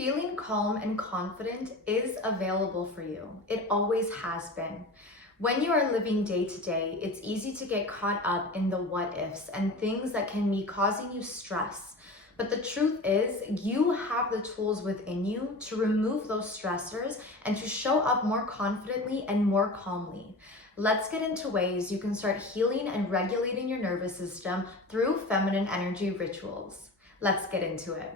Feeling calm and confident is available for you. It always has been. When you are living day to day, it's easy to get caught up in the what ifs and things that can be causing you stress. But the truth is, you have the tools within you to remove those stressors and to show up more confidently and more calmly. Let's get into ways you can start healing and regulating your nervous system through feminine energy rituals. Let's get into it.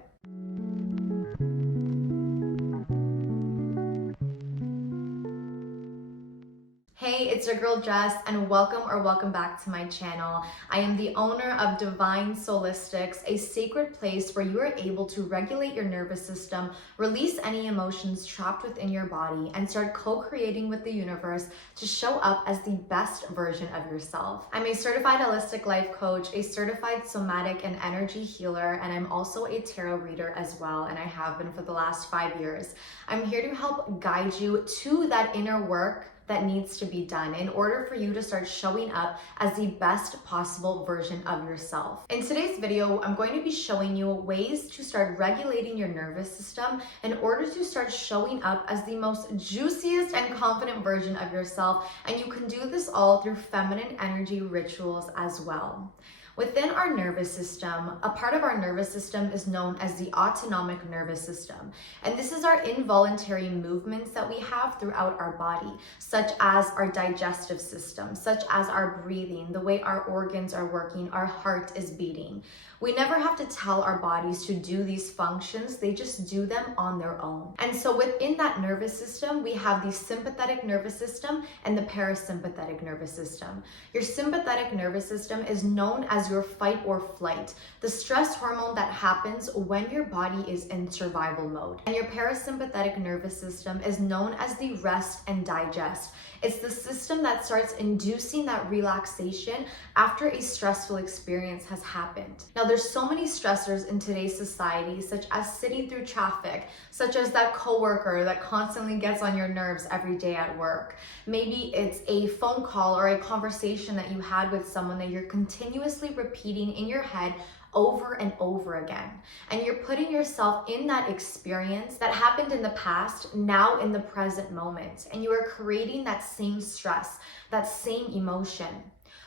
Hey, it's your girl Jess, and welcome back to my channel. I am the owner of Divine Soulistics, a sacred place where you are able to regulate your nervous system, release any emotions trapped within your body, and start co-creating with the universe to show up as the best version of yourself. I'm a certified holistic life coach, a certified somatic and energy healer, and I'm also a tarot reader as well, and I have been for the last 5 years. I'm here to help guide you to that inner work that needs to be done in order for you to start showing up as the best possible version of yourself. In today's video, I'm going to be showing you ways to start regulating your nervous system in order to start showing up as the most juiciest and confident version of yourself, and you can do this all through feminine energy rituals as well. Within our nervous system, a part of our nervous system is known as the autonomic nervous system. And this is our involuntary movements that we have throughout our body, such as our digestive system, such as our breathing, the way our organs are working, our heart is beating. We never have to tell our bodies to do these functions, they just do them on their own. And so within that nervous system, we have the sympathetic nervous system and the parasympathetic nervous system. Your sympathetic nervous system is known as your fight or flight, the stress hormone that happens when your body is in survival mode. And your parasympathetic nervous system is known as the rest and digest. It's the system that starts inducing that relaxation after a stressful experience has happened. Now, there's so many stressors in today's society, such as sitting through traffic, such as that coworker that constantly gets on your nerves every day at work. Maybe it's a phone call or a conversation that you had with someone that you're continuously repeating in your head over and over again. And you're putting yourself in that experience that happened in the past, now in the present moment. And you are creating that same stress, that same emotion.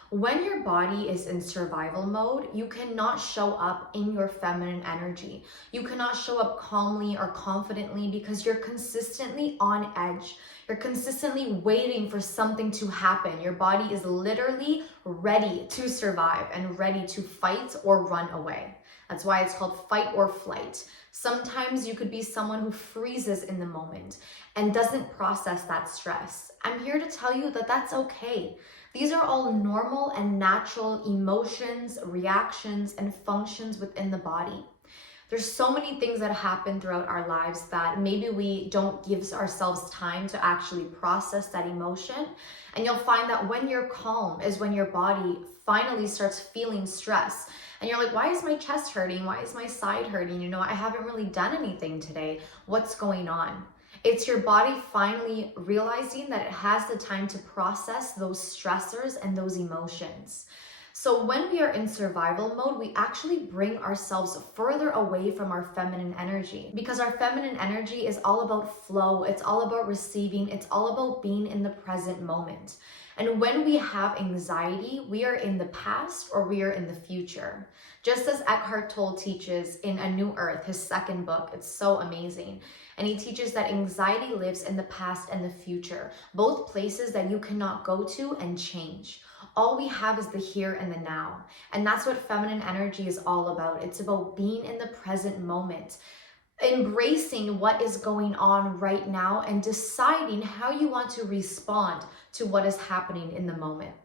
When your body is in survival mode, you cannot show up in your feminine energy. You cannot show up calmly or confidently because you're consistently on edge. You're consistently waiting for something to happen. Your body is literally ready to survive and ready to fight or run away. That's why it's called fight or flight. Sometimes you could be someone who freezes in the moment and doesn't process that stress. I'm here to tell you that that's okay. These are all normal and natural emotions, reactions, and functions within the body. There's so many things that happen throughout our lives that maybe we don't give ourselves time to actually process that emotion. And you'll find that when you're calm is when your body finally starts feeling stress. And you're like, why is my chest hurting? Why is my side hurting? You know, I haven't really done anything today. What's going on? It's your body finally realizing that it has the time to process those stressors and those emotions. So when we are in survival mode, we actually bring ourselves further away from our feminine energy, because our feminine energy is all about flow. It's all about receiving. It's all about being in the present moment. And when we have anxiety, we are in the past or we are in the future. Just as Eckhart Tolle teaches in A New Earth, his second book, it's so amazing. And he teaches that anxiety lives in the past and the future, both places that you cannot go to and change. All we have is the here and the now. And that's what feminine energy is all about. It's about being in the present moment, embracing what is going on right now and deciding how you want to respond to what is happening in the moment.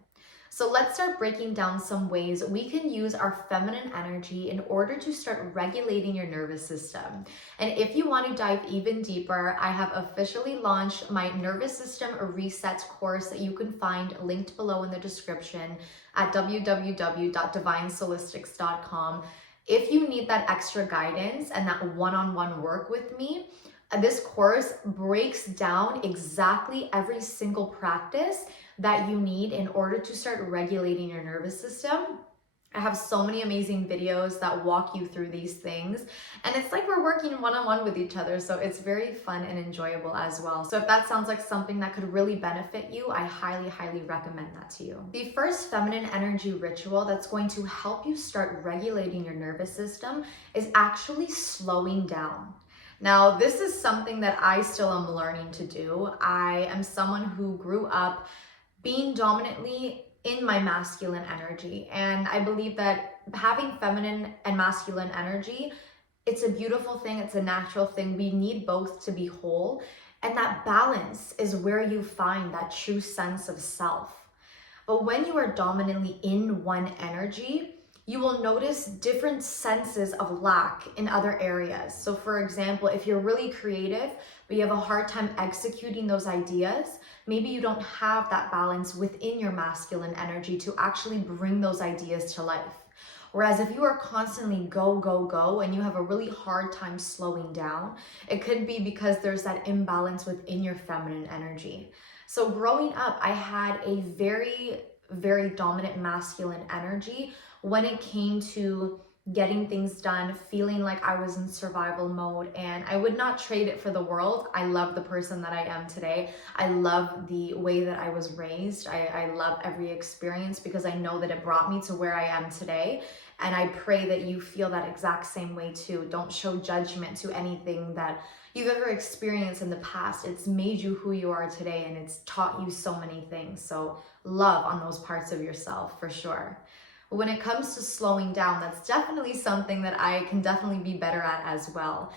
So let's start breaking down some ways we can use our feminine energy in order to start regulating your nervous system. And if you want to dive even deeper, I have officially launched my Nervous System Reset course that you can find linked below in the description at www.divinesoulistics.com. If you need that extra guidance and that one-on-one work with me, this course breaks down exactly every single practice that you need in order to start regulating your nervous system I have so many amazing videos that walk you through these things, and it's like we're working one-on-one with each other, so it's very fun and enjoyable as well. So if that sounds like something that could really benefit you, I highly recommend that to you. The first feminine energy ritual that's going to help you start regulating your nervous system is actually slowing down. Now, this is something that I still am learning to do. I am someone who grew up being dominantly in my masculine energy. And I believe that having feminine and masculine energy, it's a beautiful thing, it's a natural thing. We need both to be whole. And that balance is where you find that true sense of self. But when you are dominantly in one energy, you will notice different senses of lack in other areas. So for example, if you're really creative, but you have a hard time executing those ideas, maybe you don't have that balance within your masculine energy to actually bring those ideas to life. Whereas if you are constantly go, and you have a really hard time slowing down, it could be because there's that imbalance within your feminine energy. So growing up, I had a very dominant masculine energy when it came to getting things done, feeling like I was in survival mode, and I would not trade it for the world. I love the person that I am today. I love the way that I was raised. I love every experience because I know that it brought me to where I am today. And I pray that you feel that exact same way too. Don't show judgment to anything that you've ever experienced in the past. It's made you who you are today, and it's taught you so many things. So love on those parts of yourself for sure. When it comes to slowing down, that's definitely something that I can definitely be better at as well.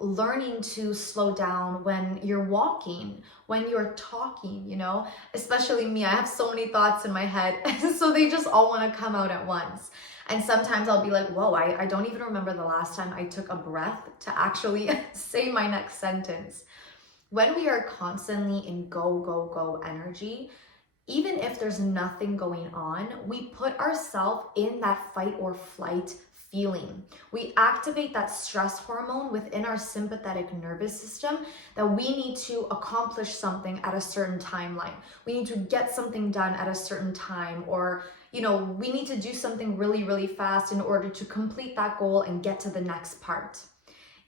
Learning to slow down when you're walking, when you're talking, you know, especially me, I have so many thoughts in my head, so they just all want to come out at once. And sometimes I'll be like, whoa, I don't even remember the last time I took a breath to actually say my next sentence. When we are constantly in go energy, even if there's nothing going on, we put ourselves in that fight or flight feeling. We activate that stress hormone within our sympathetic nervous system that we need to accomplish something at a certain timeline. We need to get something done at a certain time, or you know, we need to do something really fast in order to complete that goal and get to the next part.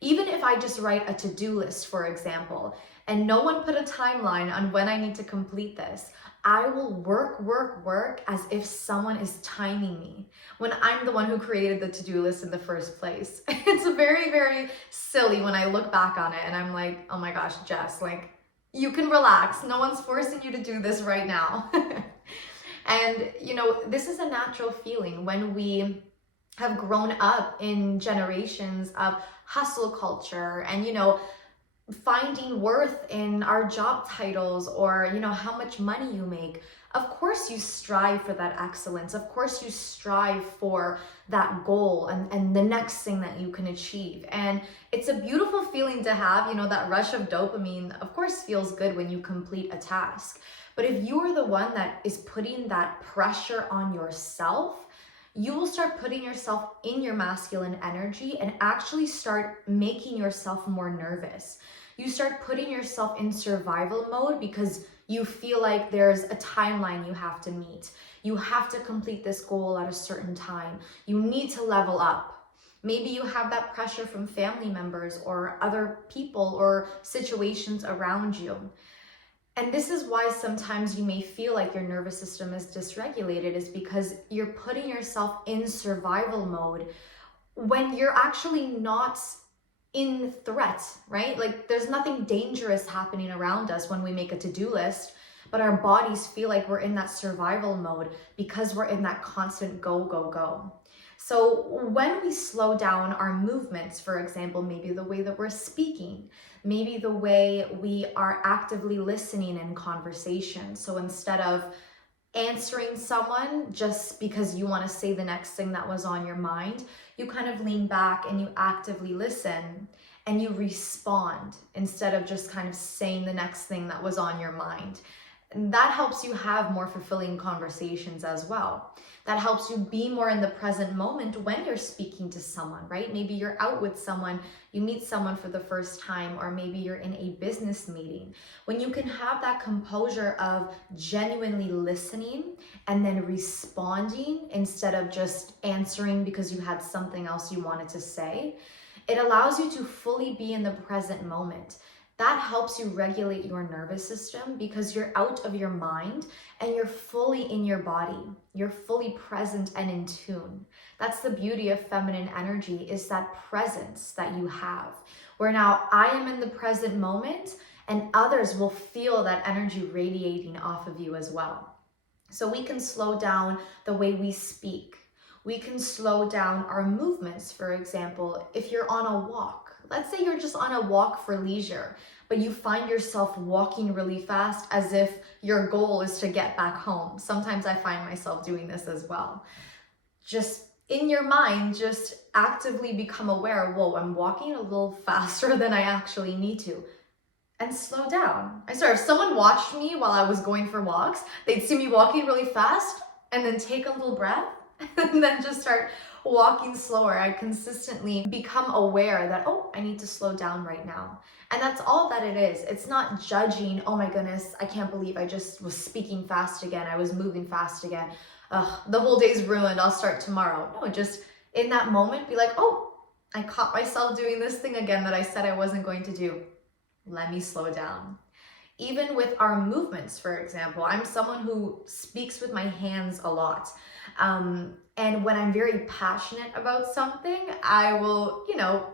Even if I just write a to-do list, for example, and no one put a timeline on when I need to complete this, I will work as if someone is timing me when I'm the one who created the to-do list in the first place. It's very silly when I look back on it and I'm like, oh my gosh, Jess, like, you can relax. No one's forcing you to do this right now. And you know, this is a natural feeling when we have grown up in generations of hustle culture and, you know, finding worth in our job titles or, you know, how much money you make. Of course you strive for that excellence. Of course you strive for that goal and the next thing that you can achieve. And it's a beautiful feeling to have, you know, that rush of dopamine, of course, feels good when you complete a task. But if you are the one that is putting that pressure on yourself, you will start putting yourself in your masculine energy and actually start making yourself more nervous. You start putting yourself in survival mode because you feel like there's a timeline you have to meet. You have to complete this goal at a certain time. You need to level up. Maybe you have that pressure from family members or other people or situations around you. And this is why sometimes you may feel like your nervous system is dysregulated, is because you're putting yourself in survival mode when you're actually not in threat, right? Like there's nothing dangerous happening around us when we make a to-do list, but our bodies feel like we're in that survival mode because we're in that constant go. So when we slow down our movements, for example, maybe the way that we're speaking, maybe the way we are actively listening in conversation. So instead of answering someone just because you want to say the next thing that was on your mind, you kind of lean back and you actively listen and you respond instead of just kind of saying the next thing that was on your mind. And that helps you have more fulfilling conversations as well. That helps you be more in the present moment when you're speaking to someone, right? Maybe you're out with someone, you meet someone for the first time, or maybe you're in a business meeting. When you can have that composure of genuinely listening and then responding instead of just answering because you had something else you wanted to say, it allows you to fully be in the present moment. That helps you regulate your nervous system because you're out of your mind and you're fully in your body. You're fully present and in tune. That's the beauty of feminine energy, is that presence that you have, where now I am in the present moment and others will feel that energy radiating off of you as well. So we can slow down the way we speak. We can slow down our movements. For example, if you're on a walk, let's say you're just on a walk for leisure, but you find yourself walking really fast as if your goal is to get back home. Sometimes I find myself doing this as well. Just in your mind, just actively become aware, whoa, I'm walking a little faster than I actually need to. And slow down. I swear, if someone watched me while I was going for walks, they'd see me walking really fast and then take a little breath and then just start walking slower. I consistently become aware that, oh, I need to slow down right now. And that's all that it is. It's not judging, oh my goodness, I can't believe I just was speaking fast again. I was moving fast again. Ugh, the whole day's ruined. I'll start tomorrow. No, just in that moment, be like, oh, I caught myself doing this thing again that I said I wasn't going to do. Let me slow down. Even with our movements, for example, I'm someone who speaks with my hands a lot. And when I'm very passionate about something, I will,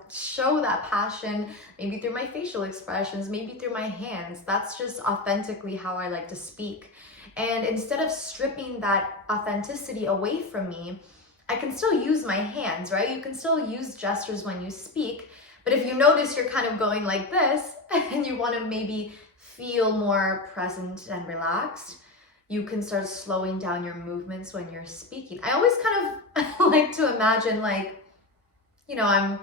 show that passion, maybe through my facial expressions, maybe through my hands. That's just authentically how I like to speak. And instead of stripping that authenticity away from me, I can still use my hands, right? You can still use gestures when you speak. But if you notice you're kind of going like this and you want to maybe feel more present and relaxed, you can start slowing down your movements when you're speaking. I always kind of like to imagine I'm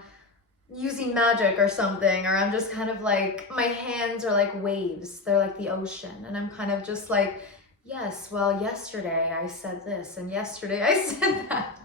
using magic or something, or I'm just kind of like, my hands are like waves. They're like the ocean. And I'm kind of just like, yes, well, yesterday I said this and yesterday I said that.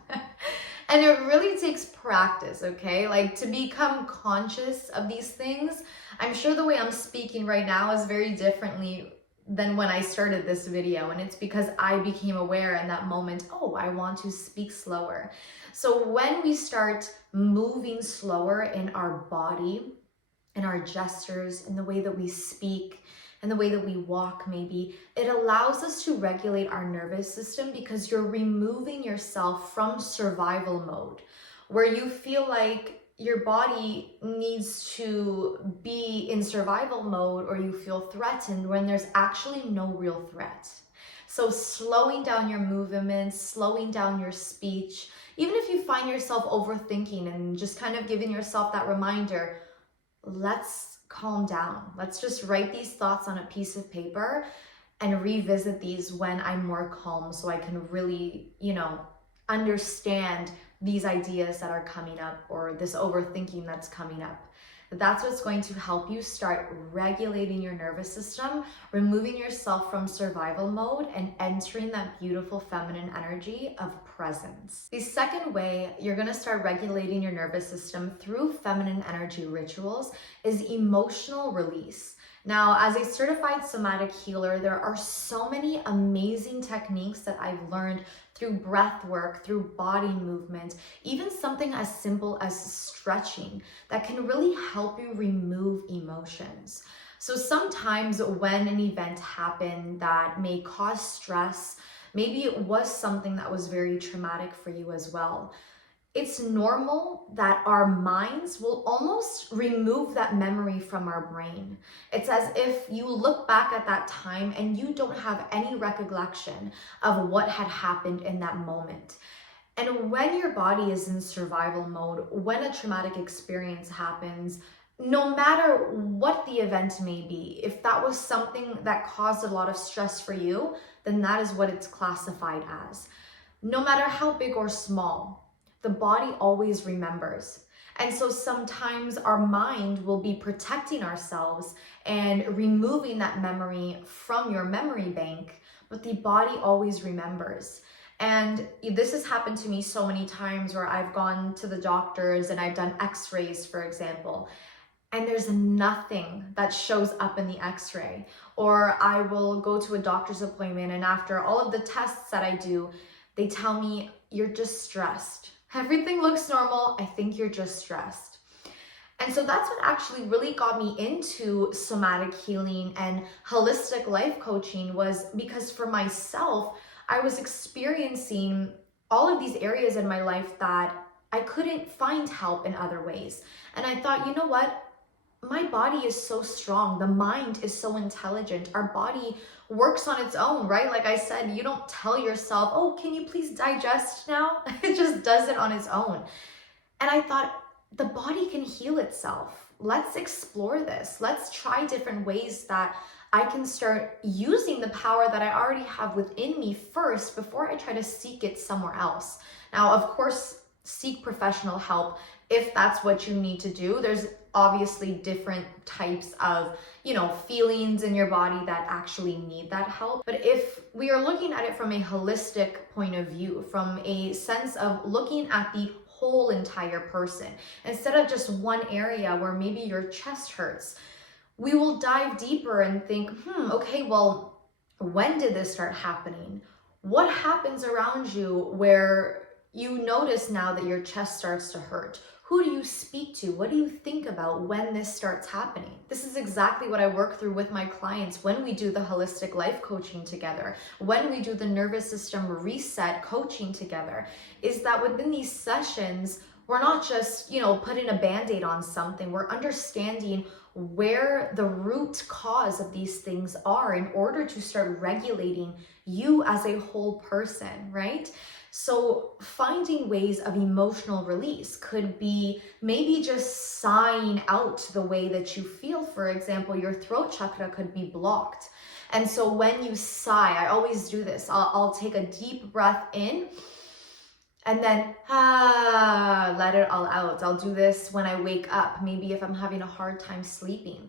And it really takes practice, okay? Like, to become conscious of these things. I'm sure the way I'm speaking right now is very differently than when I started this video. And it's because I became aware in that moment, oh, I want to speak slower. So when we start moving slower in our body, in our gestures, in the way that we speak, and the way that we walk, maybe, it allows us to regulate our nervous system because you're removing yourself from survival mode, where you feel like your body needs to be in survival mode, or you feel threatened when there's actually no real threat. So slowing down your movements, slowing down your speech, even if you find yourself overthinking, and just kind of giving yourself that reminder, let's calm down. Let's just write these thoughts on a piece of paper and revisit these when I'm more calm, so I can really, understand these ideas that are coming up, or this overthinking that's coming up. That's what's going to help you start regulating your nervous system, removing yourself from survival mode, and entering that beautiful feminine energy of presence. The second way you're going to start regulating your nervous system through feminine energy rituals is emotional release. Now, as a certified somatic healer, there are so many amazing techniques that I've learned through breath work, through body movement, even something as simple as stretching that can really help you remove emotions. So sometimes when an event happened that may cause stress, maybe it was something that was very traumatic for you as well. It's normal that our minds will almost remove that memory from our brain. It's as if you look back at that time and you don't have any recollection of what had happened in that moment. And when your body is in survival mode, when a traumatic experience happens, no matter what the event may be, if that was something that caused a lot of stress for you, then that is what it's classified as. No matter how big or small, the body always remembers. And so sometimes our mind will be protecting ourselves and removing that memory from your memory bank, but the body always remembers. And this has happened to me so many times where I've gone to the doctors and I've done x-rays, for example, and there's nothing that shows up in the x-ray. Or I will go to a doctor's appointment and after all of the tests that I do, they tell me, you're just stressed. Everything looks normal. I think you're just stressed. And so that's what actually really got me into somatic healing and holistic life coaching, was because for myself, I was experiencing all of these areas in my life that I couldn't find help in other ways. And I thought, you know what? My body is so strong. The mind is so intelligent. Our body works on its own, right? Like I said, you don't tell yourself, oh, can you please digest now? It just does it on its own. And I thought, the body can heal itself. Let's explore this. Let's try different ways that I can start using the power that I already have within me first before I try to seek it somewhere else. Now, of course, seek professional help if that's what you need to do. There's obviously different types of, feelings in your body that actually need that help. But if we are looking at it from a holistic point of view, from a sense of looking at the whole entire person, instead of just one area where maybe your chest hurts, we will dive deeper and think, okay, well, when did this start happening? What happens around you where you notice now that your chest starts to hurt? Who do you speak to? What do you think about when this starts happening? This is exactly what I work through with my clients when we do the holistic life coaching together, when we do the nervous system reset coaching together, is that within these sessions, we're not just, putting a band-aid on something. We're understanding where the root cause of these things are in order to start regulating you as a whole person, right? So finding ways of emotional release could be maybe just sighing out the way that you feel. For example, your throat chakra could be blocked. And so when you sigh, I always do this. I'll take a deep breath in and then let it all out. I'll do this when I wake up, maybe if I'm having a hard time sleeping.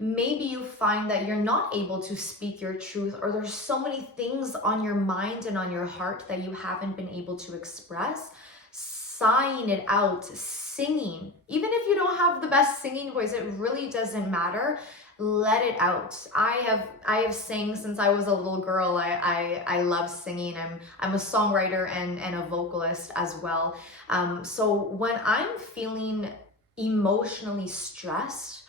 Maybe you find that you're not able to speak your truth, or there's so many things on your mind and on your heart that you haven't been able to express. Sighing it out, singing. Even if you don't have the best singing voice, it really doesn't matter. Let it out. I have sang since I was a little girl. I love singing. I'm a songwriter and a vocalist as well. So when I'm feeling emotionally stressed,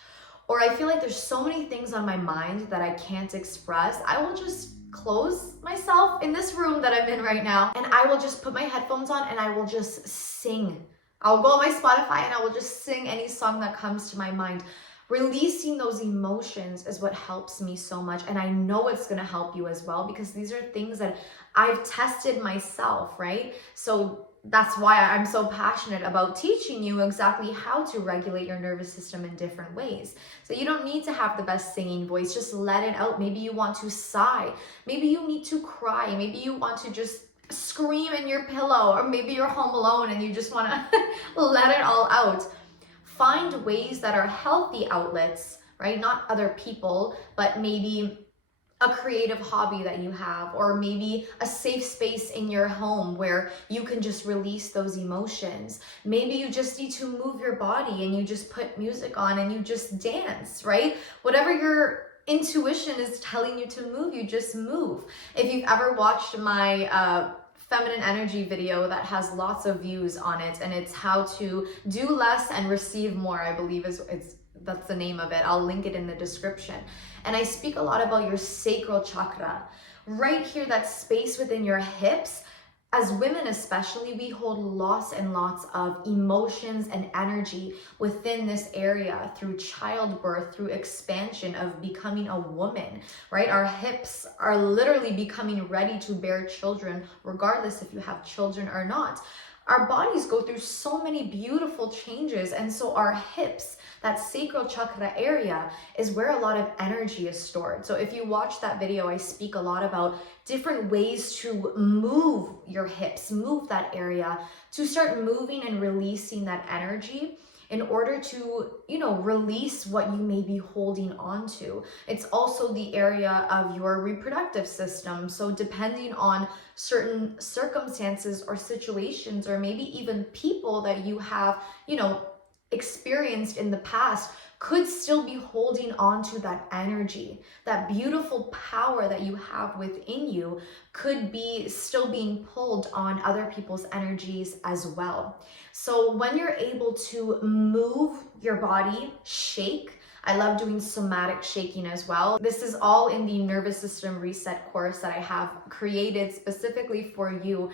or I feel like there's so many things on my mind that I can't express, I will just close myself in this room that I'm in right now, and I will just put my headphones on and I will just sing. I'll go on my Spotify and I will just sing any song that comes to my mind. Releasing those emotions is what helps me so much, and I know it's going to help you as well, because these are things that I've tested myself, right? So that's why I'm so passionate about teaching you exactly how to regulate your nervous system in different ways. So you don't need to have the best singing voice, just let it out. Maybe you want to sigh, maybe you need to cry, maybe you want to just scream in your pillow, or maybe you're home alone and you just want to let it all out. Find ways that are healthy outlets, right? Not other people, but maybe a creative hobby that you have, or maybe a safe space in your home where you can just release those emotions. Maybe you just need to move your body and you just put music on and you just dance, right? Whatever your intuition is telling you to move, you just move. If you've ever watched my feminine energy video that has lots of views on it, and it's how to do less and receive more, I believe that's the name of it. I'll link it in the description. And I speak a lot about your sacral chakra. Right here, that space within your hips. As women especially, we hold lots and lots of emotions and energy within this area through childbirth, through expansion of becoming a woman, right? Our hips are literally becoming ready to bear children, regardless if you have children or not. Our bodies go through so many beautiful changes, and so our hips, that sacral chakra area, is where a lot of energy is stored. So if you watch that video, I speak a lot about different ways to move your hips, move that area, to start moving and releasing that energy. in order to, release what you may be holding on to. It's also the area of your reproductive system. So depending on certain circumstances or situations, or maybe even people that you have, experienced in the past, could still be holding on to that energy. That beautiful power that you have within you could be still being pulled on other people's energies as well. So when you're able to move your body, shake, I love doing somatic shaking as well. This is all in the nervous system reset course that I have created specifically for you,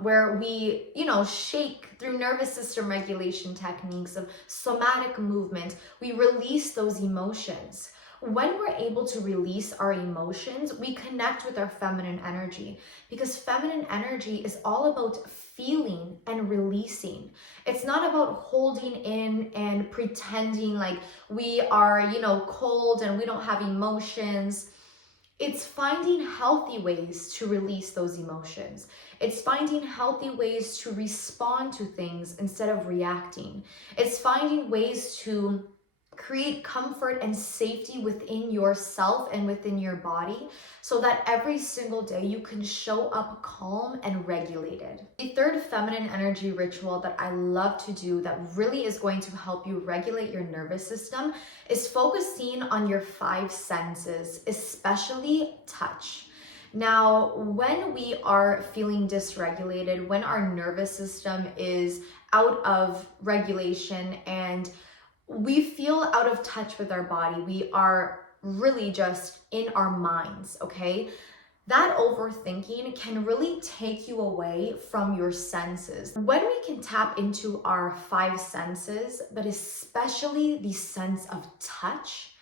where we, shake through nervous system regulation techniques of somatic movement. We release those emotions. When we're able to release our emotions, we connect with our feminine energy, because feminine energy is all about feeling and releasing. It's not about holding in and pretending like we are, cold and we don't have emotions. It's finding healthy ways to release those emotions. It's finding healthy ways to respond to things instead of reacting. It's finding ways to create comfort and safety within yourself and within your body, so that every single day you can show up calm and regulated. The third feminine energy ritual that I love to do that really is going to help you regulate your nervous system is focusing on your 5 senses, especially touch. Now, when we are feeling dysregulated, when our nervous system is out of regulation and we feel out of touch with our body, we are really just in our minds, okay? That overthinking can really take you away from your senses. When we can tap into our 5 senses, but especially the sense of touch,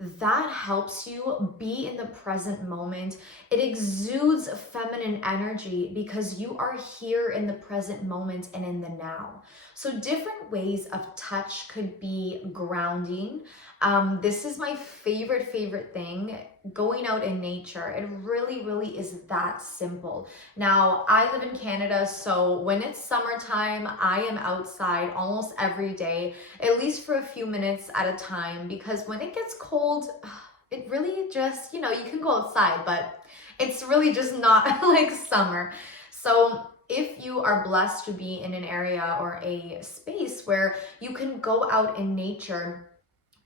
that helps you be in the present moment. It exudes feminine energy because you are here in the present moment and in the now. So different ways of touch could be grounding. This is my favorite thing, going out in nature. It really is that simple. Now, I live in Canada, so when it's summertime, I am outside almost every day, at least for a few minutes at a time, because when it gets cold, it really just, you can go outside, but it's really just not like summer. So if you are blessed to be in an area or a space where you can go out in nature,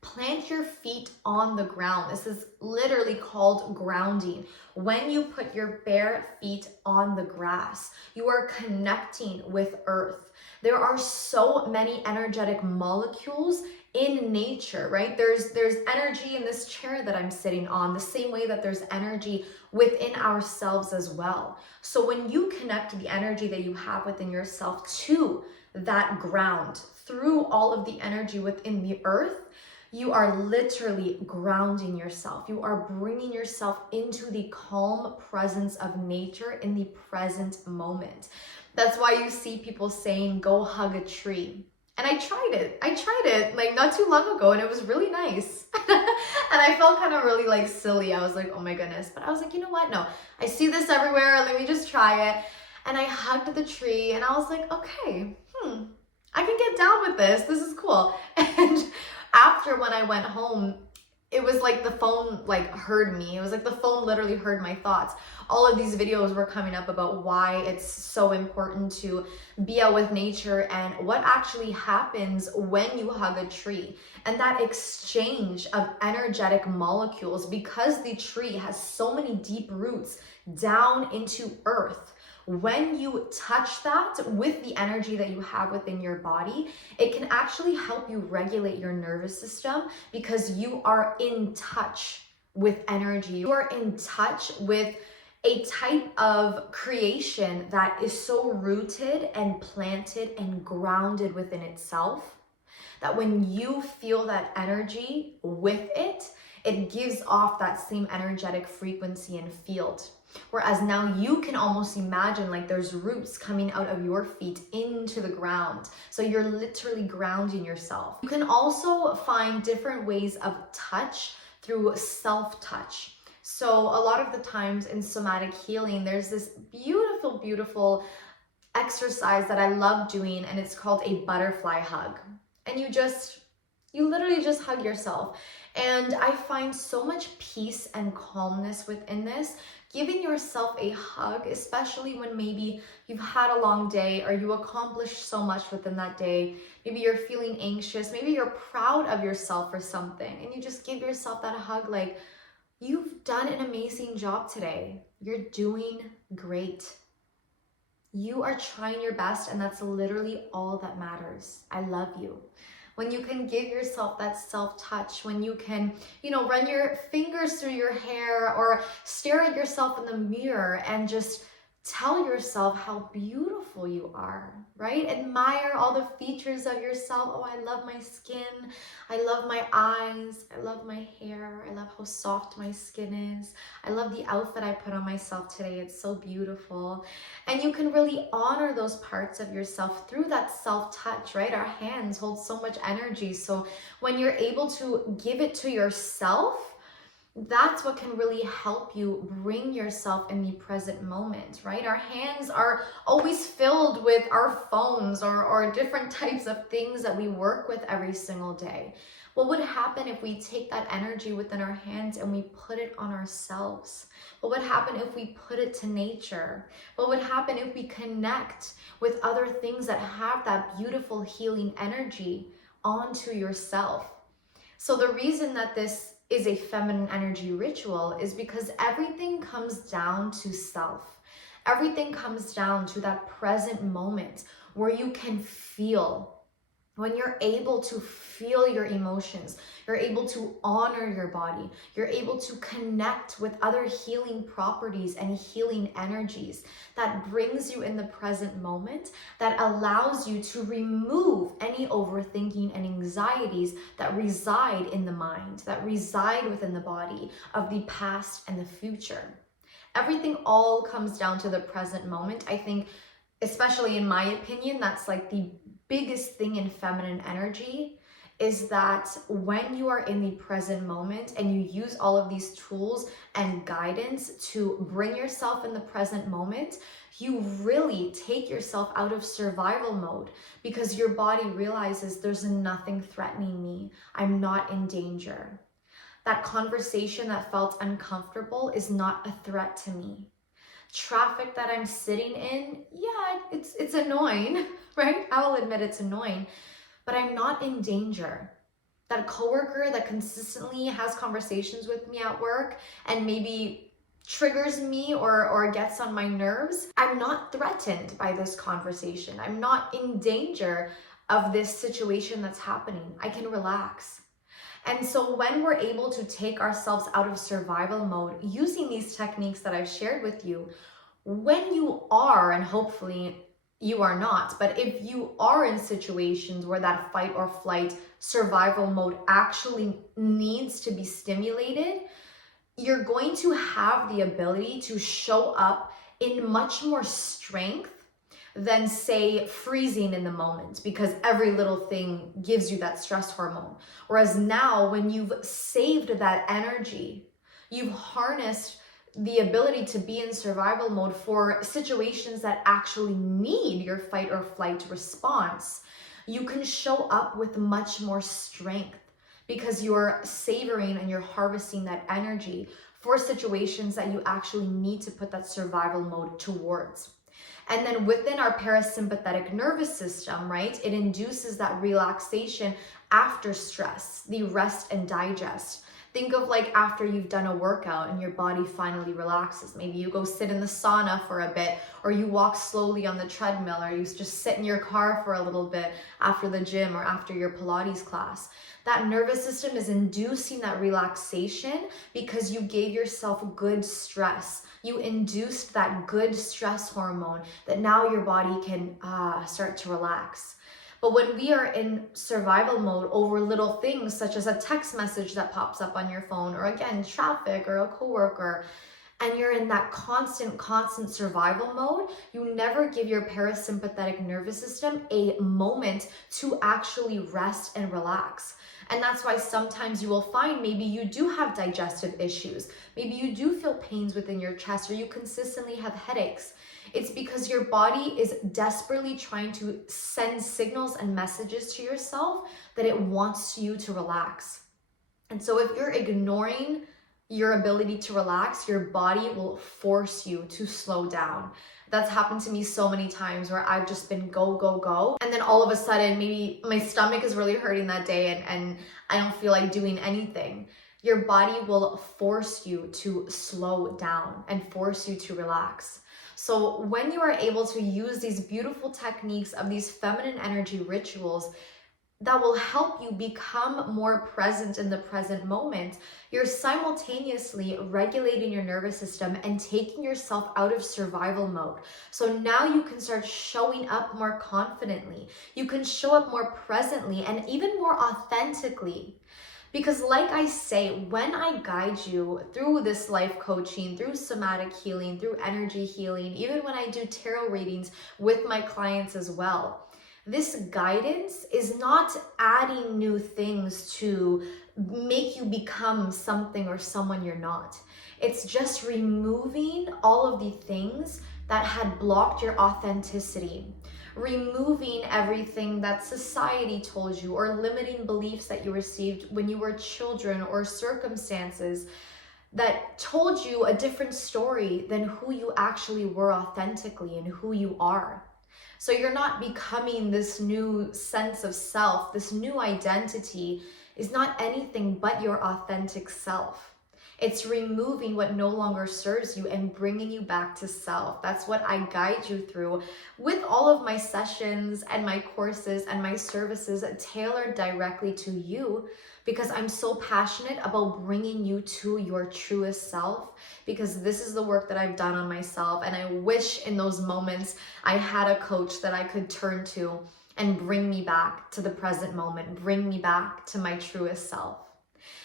plant your feet on the ground. This is literally called grounding. When you put your bare feet on the grass, you are connecting with earth. There are so many energetic molecules in nature, right? There's energy in this chair that I'm sitting on, the same way that there's energy within ourselves as well. So when you connect the energy that you have within yourself to that ground through all of the energy within the earth, you are literally grounding yourself. You are bringing yourself into the calm presence of nature in the present moment. That's why you see people saying, go hug a tree. And I tried it like not too long ago, and it was really nice. And I felt kind of really like silly. I was like, oh my goodness. But I was like, you know what? No, I see this everywhere. Let me just try it. And I hugged the tree and I was like, okay, I can get down with this. This is cool. And after, when I went home, it was like the phone heard me. It was like the phone literally heard my thoughts. All of these videos were coming up about why it's so important to be out with nature and what actually happens when you hug a tree. And that exchange of energetic molecules, because the tree has so many deep roots down into earth. When you touch that with the energy that you have within your body, it can actually help you regulate your nervous system, because you are in touch with energy. You are in touch with a type of creation that is so rooted and planted and grounded within itself that when you feel that energy with it, it gives off that same energetic frequency and field. Whereas now you can almost imagine like there's roots coming out of your feet into the ground. So you're literally grounding yourself. You can also find different ways of touch through self-touch. So a lot of the times in somatic healing, there's this beautiful exercise that I love doing, and it's called a butterfly hug. and you literally just hug yourself. And I find so much peace and calmness within this. Giving yourself a hug, especially when maybe you've had a long day or you accomplished so much within that day. Maybe you're feeling anxious, maybe you're proud of yourself for something, and you just give yourself that hug like, you've done an amazing job today. You're doing great. You are trying your best, and that's literally all that matters. I love you. When you can give yourself that self-touch, when you can, run your fingers through your hair or stare at yourself in the mirror and just tell yourself how beautiful you are, right? Admire all the features of yourself. Oh, I love my skin. I love my eyes. I love my hair. I love how soft my skin is. I love the outfit I put on myself today. It's so beautiful. And you can really honor those parts of yourself through that self-touch, right? Our hands hold so much energy. So when you're able to give it to yourself, that's what can really help you bring yourself in the present moment, right? Our hands are always filled with our phones or different types of things that we work with every single day. What would happen if we take that energy within our hands and we put it on ourselves? What would happen if we put it to nature? What would happen if we connect with other things that have that beautiful healing energy onto yourself? So the reason that this is a feminine energy ritual is because everything comes down to self. Everything comes down to that present moment where you can feel. When you're able to feel your emotions, you're able to honor your body, you're able to connect with other healing properties and healing energies that brings you in the present moment, that allows you to remove any overthinking and anxieties that reside in the mind, that reside within the body of the past and the future. Everything all comes down to the present moment. I think, especially in my opinion, that's like the biggest thing in feminine energy, is that when you are in the present moment and you use all of these tools and guidance to bring yourself in the present moment, you really take yourself out of survival mode because your body realizes there's nothing threatening me. I'm not in danger. That conversation that felt uncomfortable is not a threat to me. Traffic that I'm sitting in, yeah, it's annoying, right? I will admit it's annoying, but I'm not in danger. That coworker that consistently has conversations with me at work and maybe triggers me or gets on my nerves, I'm not threatened by this conversation. I'm not in danger of this situation that's happening. I can relax. And so when we're able to take ourselves out of survival mode using these techniques that I've shared with you, when you are, and hopefully you are not, but if you are in situations where that fight or flight survival mode actually needs to be stimulated, you're going to have the ability to show up in much more strength than, say, freezing in the moment because every little thing gives you that stress hormone. Whereas now, when you've saved that energy, you've harnessed the ability to be in survival mode for situations that actually need your fight or flight response, you can show up with much more strength because you're savoring and you're harvesting that energy for situations that you actually need to put that survival mode towards. And then within our parasympathetic nervous system, right, it induces that relaxation after stress, the rest and digest. Think of like after you've done a workout and your body finally relaxes. Maybe you go sit in the sauna for a bit, or you walk slowly on the treadmill, or you just sit in your car for a little bit after the gym or after your Pilates class. That nervous system is inducing that relaxation because you gave yourself good stress. You induced that good stress hormone that now your body can start to relax. But when we are in survival mode over little things such as a text message that pops up on your phone, or again, traffic or a coworker, and you're in that constant survival mode, you never give your parasympathetic nervous system a moment to actually rest and relax. And that's why sometimes you will find maybe you do have digestive issues. Maybe you do feel pains within your chest, or you consistently have headaches. It's because your body is desperately trying to send signals and messages to yourself that it wants you to relax. And so if you're ignoring your ability to relax, your body will force you to slow down. That's happened to me so many times where I've just been go. And then all of a sudden, maybe my stomach is really hurting that day and I don't feel like doing anything. Your body will force you to slow down and force you to relax. So when you are able to use these beautiful techniques of these feminine energy rituals that will help you become more present in the present moment, you're simultaneously regulating your nervous system and taking yourself out of survival mode. So now you can start showing up more confidently. You can show up more presently and even more authentically. Because like I say, when I guide you through this life coaching, through somatic healing, through energy healing, even when I do tarot readings with my clients as well, this guidance is not adding new things to make you become something or someone you're not. It's just removing all of the things that had blocked your authenticity, removing everything that society told you or limiting beliefs that you received when you were children or circumstances that told you a different story than who you actually were authentically and who you are. So you're not becoming this new sense of self. This new identity is not anything but your authentic self. It's removing what no longer serves you and bringing you back to self. That's what I guide you through with all of my sessions and my courses and my services tailored directly to you, because I'm so passionate about bringing you to your truest self, because this is the work that I've done on myself. And I wish in those moments I had a coach that I could turn to and bring me back to the present moment, bring me back to my truest self.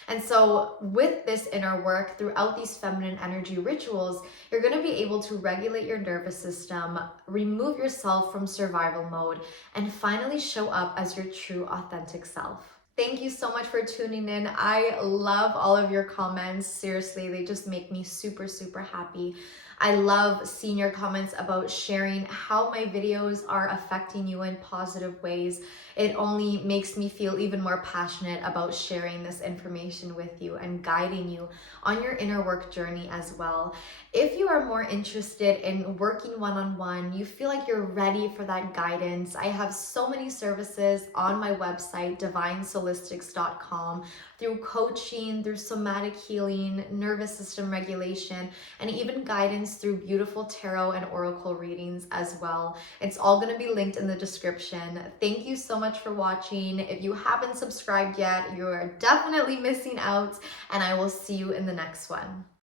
And so with this inner work throughout these feminine energy rituals, you're going to be able to regulate your nervous system, remove yourself from survival mode, and finally show up as your true authentic self. Thank you so much for tuning in. I love all of your comments. Seriously, they just make me super happy. I love seeing your comments about sharing how my videos are affecting you in positive ways. It only makes me feel even more passionate about sharing this information with you and guiding you on your inner work journey as well. If you are more interested in working one-on-one, you feel like you're ready for that guidance, I have so many services on my website, 𝒊𝒏𝒔𝒕𝒂𝒕, through coaching, through somatic healing, nervous system regulation, and even guidance through beautiful tarot and oracle readings as well. It's all going to be linked in the description. Thank you so much for watching. If you haven't subscribed yet, you're definitely missing out, and I will see you in the next one.